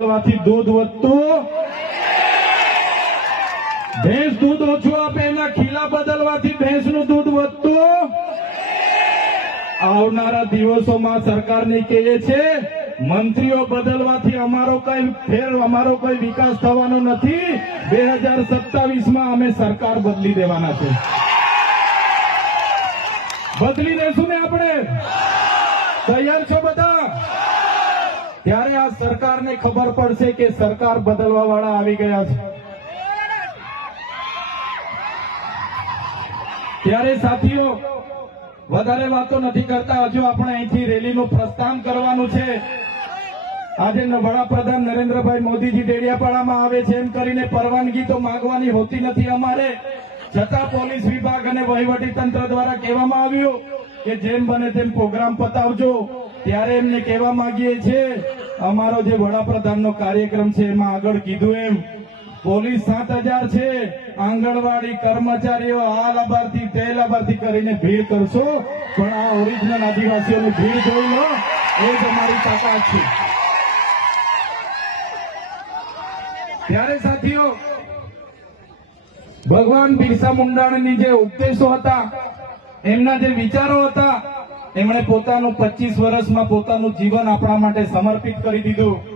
દૂધ વધતું ભેંસ દૂધ ઓછું આપે એના ખીલા બદલવાથી ભેંસનું દૂધ વધતું આવનારા દિવસોમાં સરકારને કહે છે મંત્રીઓ બદલવાથી અમારો કોઈ વિકાસ થવાનો નથી 2027માં અમે સરકાર બદલી દેવાના છે બદલી દેશું ને આપણે તૈયાર છો બધા ત્યારે આ સરકારને ખબર પડશે કે સરકાર બદલવા વાળા આવી ગયા છે ત્યારે સાથીઓ વધારે વાતો નથી કરતા હજુ આપણે અહીંથી રેલીનું પ્રસ્થાન કરવાનું છે આજે વડાપ્રધાન નરેન્દ્રભાઈ મોદીજી ડેડિયાપાડામાં આવે છે એમ કરીને પરવાનગી તો માંગવાની હોતી નથી અમારે છતાં પોલીસ વિભાગ અને વહીવટી તંત્ર દ્વારા કહેવામાં આવ્યું કે જેમ બને તેમ પ્રોગ્રામ પતાવજો ત્યારે એમને કહેવા માંગીએ છીએ અમારો જે વડાપ્રધાનનો કાર્યક્રમ છે એમાં આગળ કીધું એમ પોલીસ 7000 છે આંગણવાડી કર્મચારીઓ આ લાભાર્થી તે લાભાર્થી કરીને ભીડ કરશો પણ આ ઓરિજિનલ આદિવાસીઓની ભીડ જોઈ લો એ જ અમારી તાકાત છે ત્યારે સાથીઓ ભગવાન બિરસા મુંડાની જે ઉપદેશો હતા એમના જે વિચારો હતા એમણે પોતાનું 25 વર્ષમાં પોતાનું જીવન આપણા માટે સમર્પિત કરી દીધું